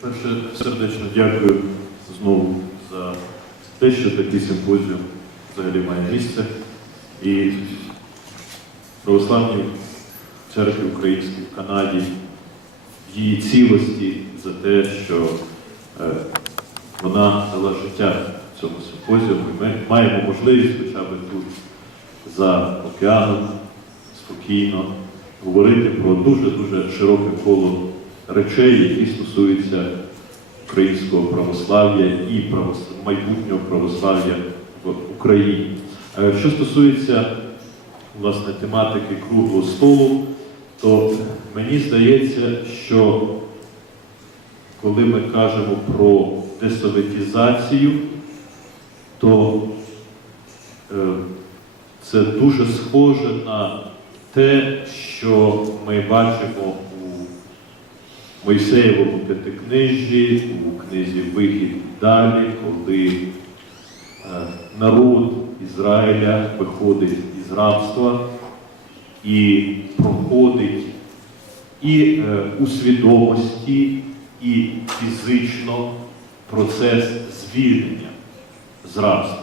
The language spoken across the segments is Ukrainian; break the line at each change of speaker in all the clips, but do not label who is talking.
Перше, сердечно дякую знову за те, що такий симпозіум взагалі має місце. І православній церкві українській в Канаді, її цілості за те, що е, вона дала життя цьому симпозіуму. І ми маємо можливість хоча б тут за океаном спокійно говорити про дуже-дуже широке коло речей, які стосуються українського православ'я і правос- майбутнього православ'я в Україні. Е, Що стосується власне тематики круглого столу, то мені здається, що коли ми кажемо про десоветізацію, то е, це дуже схоже на те, що ми бачимо Мойсеєвому п'ятикнижжі, у книзі Вихід далі, коли е, народ Ізраїля виходить із рабства і проходить і е, у свідомості, і фізично процес звільнення з рабства.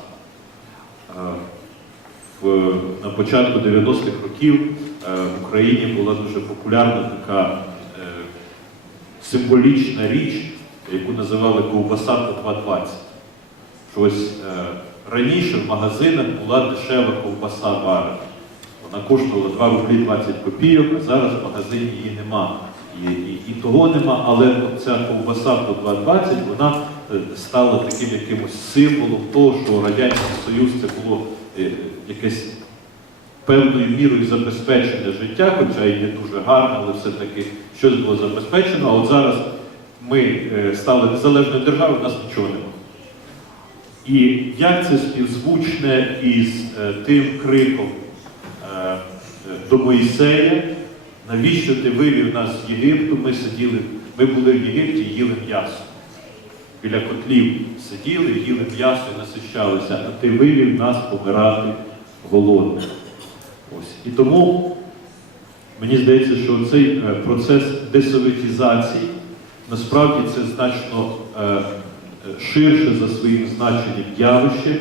Е, на початку 90-х років в Україні була дуже популярна така символічна річ, яку називали ковбаса по 2,20. Що е, раніше в магазинах була дешева ковбаса варена. Вона коштувала 2 рублі 20 копійок, а зараз в магазині її нема. І, і, і того нема, але ця ковбаса по 2,20 вона е, стала таким якимось символом того, що Радянський Союз це було е, якесь певною мірою забезпечене життя, хоча і не дуже гарне, але все-таки щось було забезпечено. А от зараз ми е, стали незалежною державою, у нас нічого немає. І як це співзвучне із е, тим криком е, до Моїсея, навіщо ти вивів нас з Єгипту? Ми сиділи, ми були в Єгипті їли м'ясо. Біля котлів сиділи, їли м'ясо і насищалися, а ти вивів нас помирати голодним. Ось. І тому мені здається, що цей е, процес десоветізації насправді це значно е, ширше за своїм значенням явище,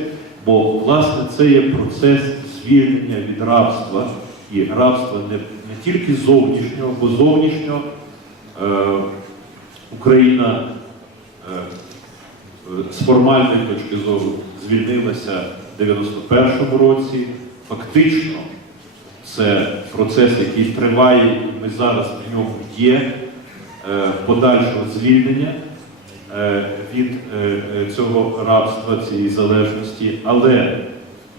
бо власне це є процес звільнення від рабства і рабства не, не тільки зовнішнього, бо зовнішнього е, Україна е, з формальної точки зору звільнилася в 91-му році. Фактично, це процес, який триває, і ми зараз в ньому є е, подальшого звільнення е, від е, цього рабства, цієї залежності, але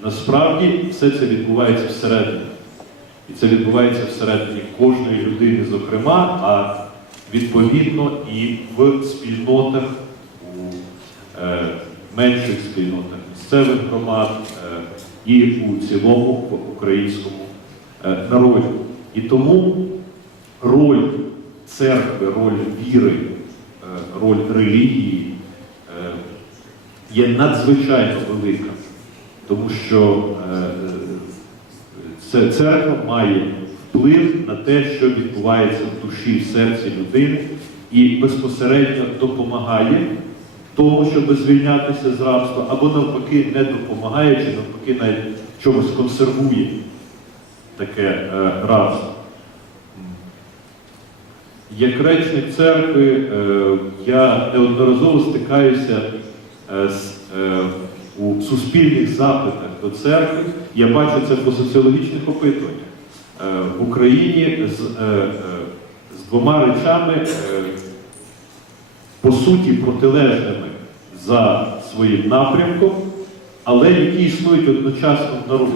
насправді все це відбувається всередині. І це відбувається всередині кожної людини, зокрема, а відповідно і в спільнотах, у менших спільнотах місцевих громад і у цілому в українському е. І тому роль церкви, роль віри, е, роль релігії е, є надзвичайно велика, тому що церква має вплив на те, що відбувається в душі, в серці людини, і безпосередньо допомагає тому, щоб звільнятися з рабства, або навпаки не допомагає, чи навпаки навіть в чомусь консервує таке е, рабство. Як речник церкви, е, я неодноразово стикаюся е, з, у суспільних запитах до церкви. Я бачу це по соціологічних опитуваннях. В Україні з, з двома речами, по суті, протилежними за своїм напрямком, але які існують одночасно в народі.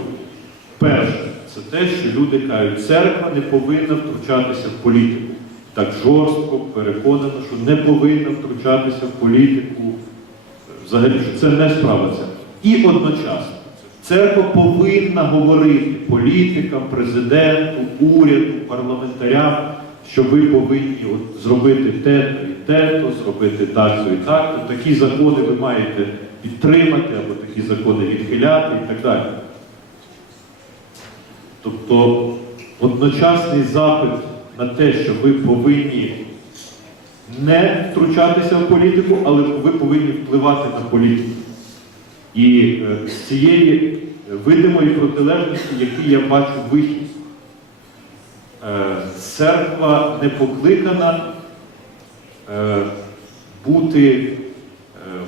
Перше, це те, що люди кажуть, церква не повинна втручатися в політику. Так жорстко переконано, що не повинна втручатися в політику. Взагалі, що це не справа церкви. І одночасно церква повинна говорити політикам, президенту, уряду, парламентарям, що ви повинні от зробити те-то і те-то, зробити так-то і так-то. Такі закони ви маєте підтримати або такі закони відхиляти і так далі. Тобто одночасний запит на те, що ви повинні не втручатися в політику, але ви повинні впливати на політику. І е, з цієї видимої протилежності, які я бачу вихід, е, церква не покликана е, бути е,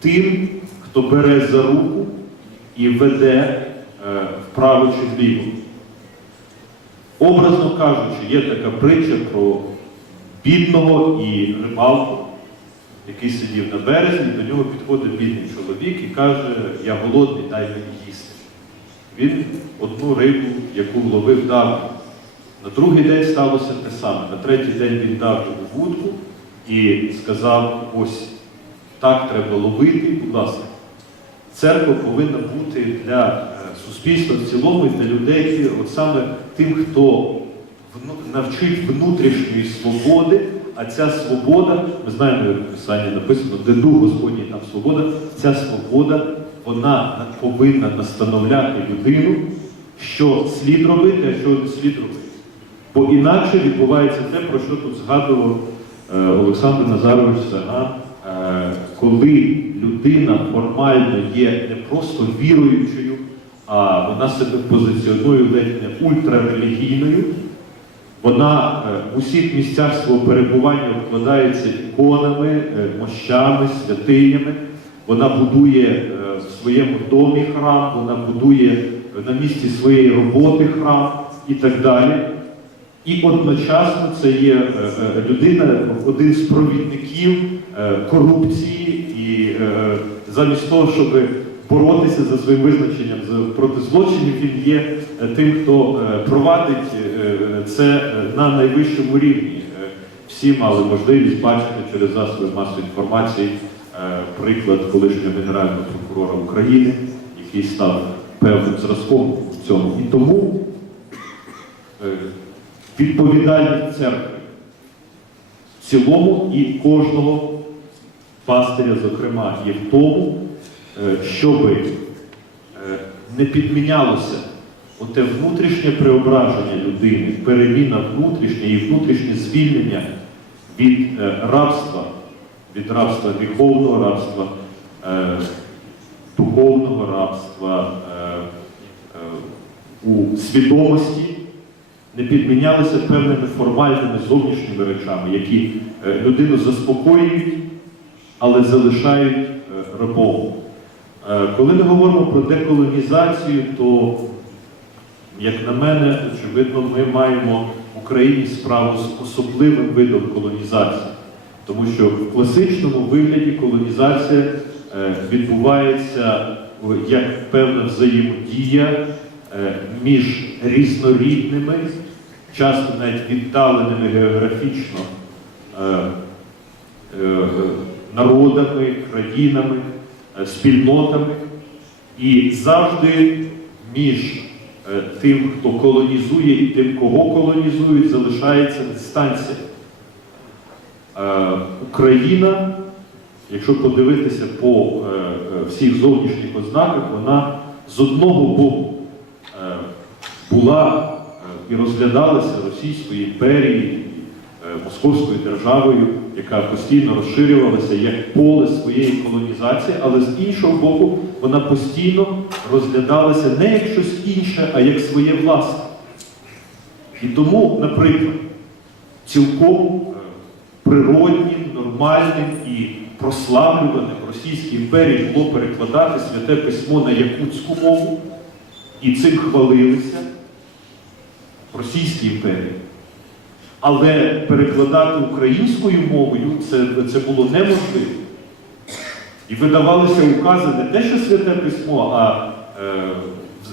тим, хто бере за руку і веде е, вправо чи вліво. Образно кажучи, є така притча про бідного і рибалку, який сидів на березі, до нього підходить бідний чоловік і каже, я голодний, дай мені їсти. Він одну рибу, яку ловив, дав. На другий день сталося те саме. На третій день він дав йому вудку і сказав: ось так треба ловити, будь ласка. Церква повинна бути для е, суспільства в цілому і для людей, от саме тим, хто навчить внутрішньої свободи, а ця свобода, ми знаємо, як в Писанні написано, де дух Господній там свобода, ця свобода, вона повинна настановляти людину, що слід робити, а що не слід робити. Бо інакше відбувається те, про що тут згадував е, Олександр Назарович Саган, е, коли людина формально є не просто віруючою, а вона себе позиціонує ледь не ультрарелігійною, вона е, в усіх місцях свого перебування обкладається іконами, е, мощами, святинями. Вона будує е, в своєму домі храм, вона будує на місці своєї роботи храм і так далі. І одночасно це є людина, один з провідників корупції, і замість того, щоб боротися за своїм визначенням проти злочинів, він є е, тим, хто е, провадить е, це на найвищому рівні. Всі мали можливість бачити через засоби масової інформації приклад колишнього генерального прокурора України, який став певним зразком в цьому. І тому відповідальність церкви в цілому і кожного пастиря, зокрема, є в тому, щоб е, не підмінялося оте внутрішнє преображення людини, переміна внутрішня і внутрішнє звільнення від е, рабства, від рабства гріховного рабства, е, духовного рабства е, е, у свідомості не підмінялися певними формальними зовнішніми речами, які е, людину заспокоюють, але залишають е, рабом. Е, Коли ми говоримо про деколонізацію, то, як на мене, очевидно, ми маємо в Україні справу з особливим видом колонізації. Тому що в класичному вигляді колонізація е, відбувається як певна взаємодія е, між різнорідними, часто навіть віддаленими географічно народами, країнами, спільнотами, і завжди між е, тим, хто колонізує, і тим, кого колонізують, залишається дистанція. Е, Україна, якщо подивитися по е, е, всіх зовнішніх ознаках, вона з одного боку е, була е, і розглядалася Російською імперією, е, Московською державою, яка постійно розширювалася як поле своєї колонізації, але з іншого боку, вона постійно розглядалася не як щось інше, а як своє власне. І тому, наприклад, цілком е, природнім, нормальним і прославлюваним Російській імперії було перекладати святе письмо на якутську мову, і цим хвалилися Російській імперії. Але перекладати українською мовою це, це було неможливо. І видавалися укази не те, що святе письмо, а е,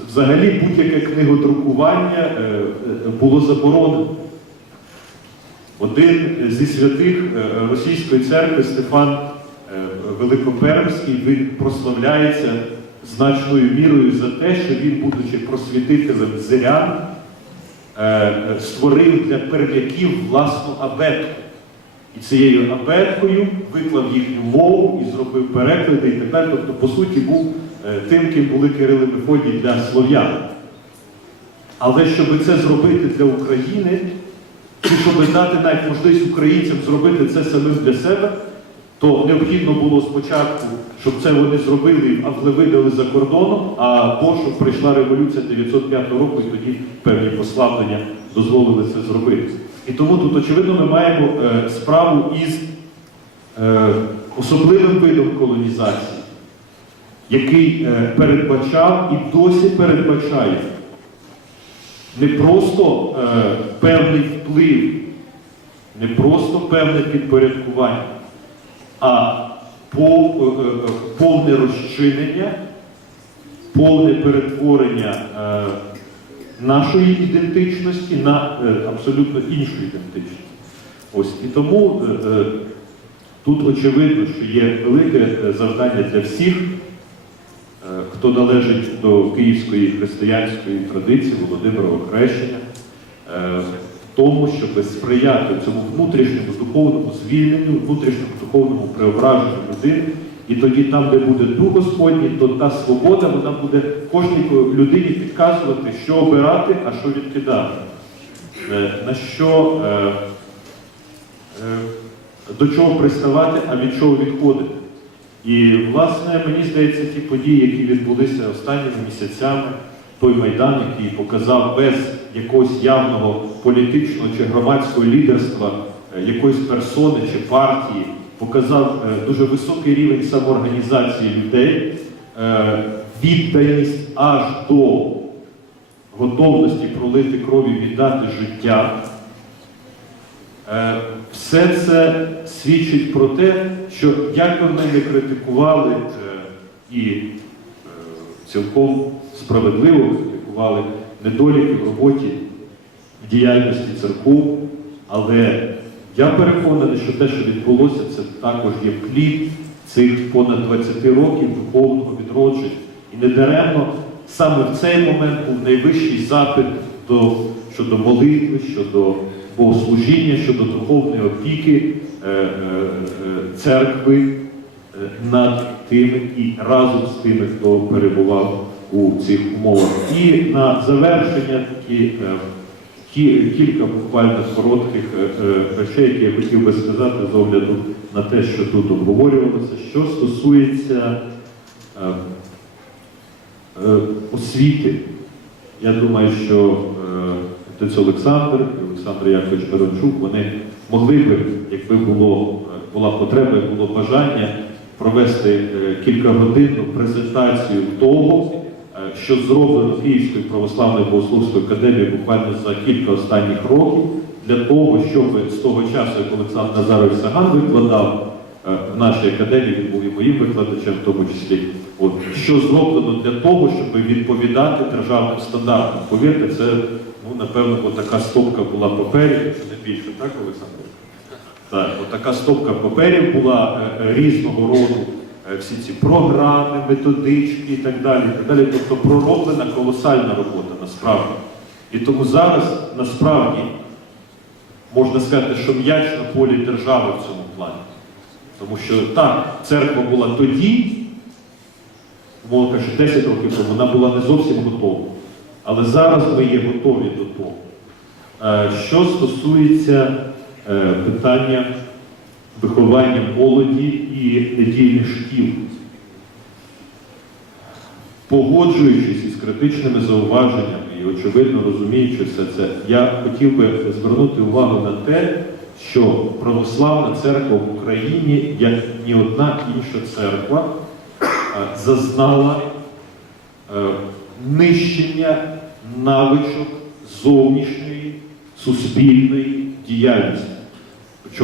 взагалі будь-яке книгодрукування е, е, було заборонено. Один зі святих е, російської церкви Стефан е, Великопермський він прославляється значною мірою за те, що він, будучи просвітителем зирян, створив для пермяків власну абетку. І цією абеткою виклав їхню мову і зробив переклади і далі. Тобто, по суті, був е, тим, ким були Кирили Мефодій для слов'ян. Але щоб це зробити для України, І щоб дати навіть можливість українцям зробити це самим для себе, то необхідно було спочатку, щоб це вони зробили, але видали за кордоном, або щоб прийшла революція 905 року, і тоді певні послаблення дозволили це зробити. І тому тут, очевидно, ми маємо е, справу із е, особливим видом колонізації, який е, передбачав і досі передбачає не просто е, певний вплив, не просто певне підпорядкування, а е, е, повне розчинення, повне перетворення е, нашої ідентичності на абсолютно іншу ідентичність. Ось і тому тут очевидно, що є велике завдання для всіх, хто належить до київської християнської традиції Володимирового хрещення, тому, щоб сприяти цьому внутрішньому духовному звільненню, внутрішньому духовному преображенню людини. І тоді там, де буде Дух Господній, то та свобода вона буде кожній людині підказувати, що обирати, а що відкидати. Е, На що, е, е, до чого приставати, а від чого відходити. І, власне, мені здається, ті події, які відбулися останніми місяцями, той майдан, який показав без якогось явного політичного чи громадського лідерства е, якоїсь персони чи партії, показав е, дуже високий рівень самоорганізації людей, е, відданість аж до готовності пролити крові, віддати життя. Все це свідчить про те, що як би ми не критикували і цілком справедливо критикували недоліки в роботі в діяльності церков, але я переконаний, що те, що відбулося, це також є плід цих понад 20 років духовного відродження. І недаремно саме в цей момент був найвищий запит до, щодо молитви, щодо богослужіння, щодо духовної опіки е, е, е, церкви е, над тими і разом з тими, хто перебував у цих умовах. І на завершення такі е, кі- кілька буквально коротких е, е, речей, які я хотів би сказати з огляду на те, що тут обговорювалося. Що стосується освіти, я думаю, що отець Олександр і Олександр Якович Баранчук, вони могли би, якби було, була потреба і було бажання провести е, кількагодинну презентацію того, що зроблено Київською православною богословською академією буквально за кілька останніх років, для того, щоб з того часу, як Олександр Назарович Саган викладав е, в нашій академії, він був і моїм викладачем, в тому числі, от, що зроблено для того, щоб відповідати державним стандартам. Повірте, це, ну, напевно, така стопка була паперів, якщо не більше, так, Олександр? Так, така стопка паперів була е, е, різного роду, всі ці програми, методички і так далі. Так далі. Тобто пророблена колосальна робота насправді. І тому зараз насправді можна сказати, що м'яч на полі держави в цьому плані. Тому що так, церква була тоді, мовно кажучи, 10 років тому, вона була не зовсім готова. Але зараз ми є готові до того. Е, Що стосується е, питання виховання молоді і недільних шкіл, погоджуючись із критичними зауваженнями і очевидно розуміючи все це, я хотів би звернути увагу на те, що православна церква в Україні, як ні одна інша церква, е, зазнала е, нищення навичок зовнішньої суспільної діяльності. Е,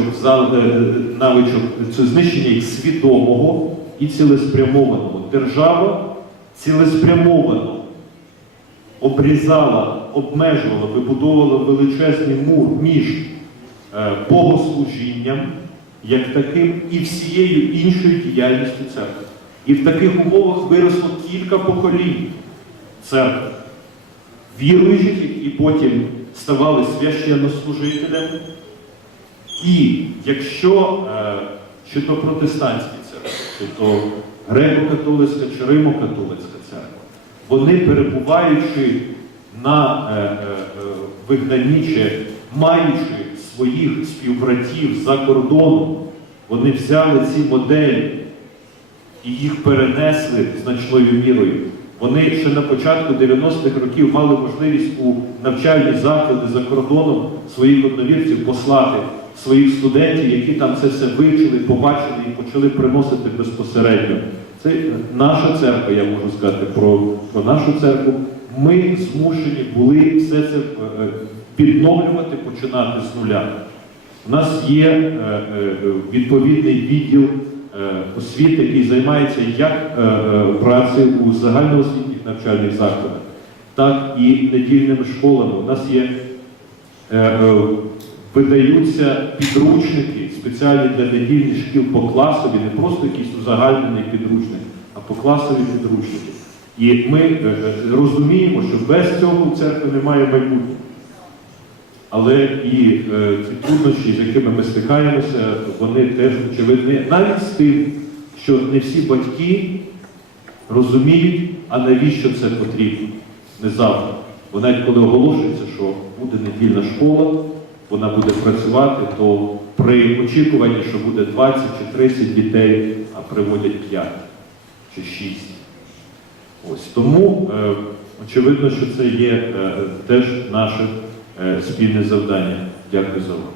навичок це знищення їх свідомого і цілеспрямованого. Держава цілеспрямовано обрізала, обмежувала, вибудовувала величезний мур між е, богослужінням як таким і всією іншою діяльністю церкви. І в таких умовах виросло кілька поколінь церкви, віруючих, які потім ставали священнослужителями. І якщо е, чи то протестантські церкви, чи то греко-католицька, чи римо-католицька церква, вони перебуваючи на е, е, вигнанні, чи маючи своїх співбратів за кордоном, вони взяли ці моделі і їх перенесли значною мірою. Вони ще на початку 90-х років мали можливість у навчальні заклади за кордоном своїх одновірців послати своїх студентів, які там це все вивчили, побачили і почали приносити безпосередньо. Це наша церква, я можу сказати про, про нашу церкву. Ми змушені були все це е, відновлювати, починати з нуля. У нас є е, е, відповідний відділ е, освіти, який займається як е, е, працею у загальноосвітніх навчальних закладах, так і недільними школами. У нас є е, е, видаються підручники спеціальні для недільних шкіл по класові, не просто якийсь узагальнений підручник, а по класові підручники. І ми е, е, розуміємо, що без цього у церкви немає майбутнього. Але і е, ці труднощі, з якими ми стикаємося, вони теж очевидні, навіть з тим, що не всі батьки розуміють, а навіщо це потрібно. Не завжди. Бо навіть коли оголошується, що буде недільна школа, вона буде працювати, то при очікуванні, що буде 20 чи 30 дітей, а приводять 5 чи 6. Ось тому е, очевидно, що це є е, теж наше е, спільне завдання. Дякую за увагу.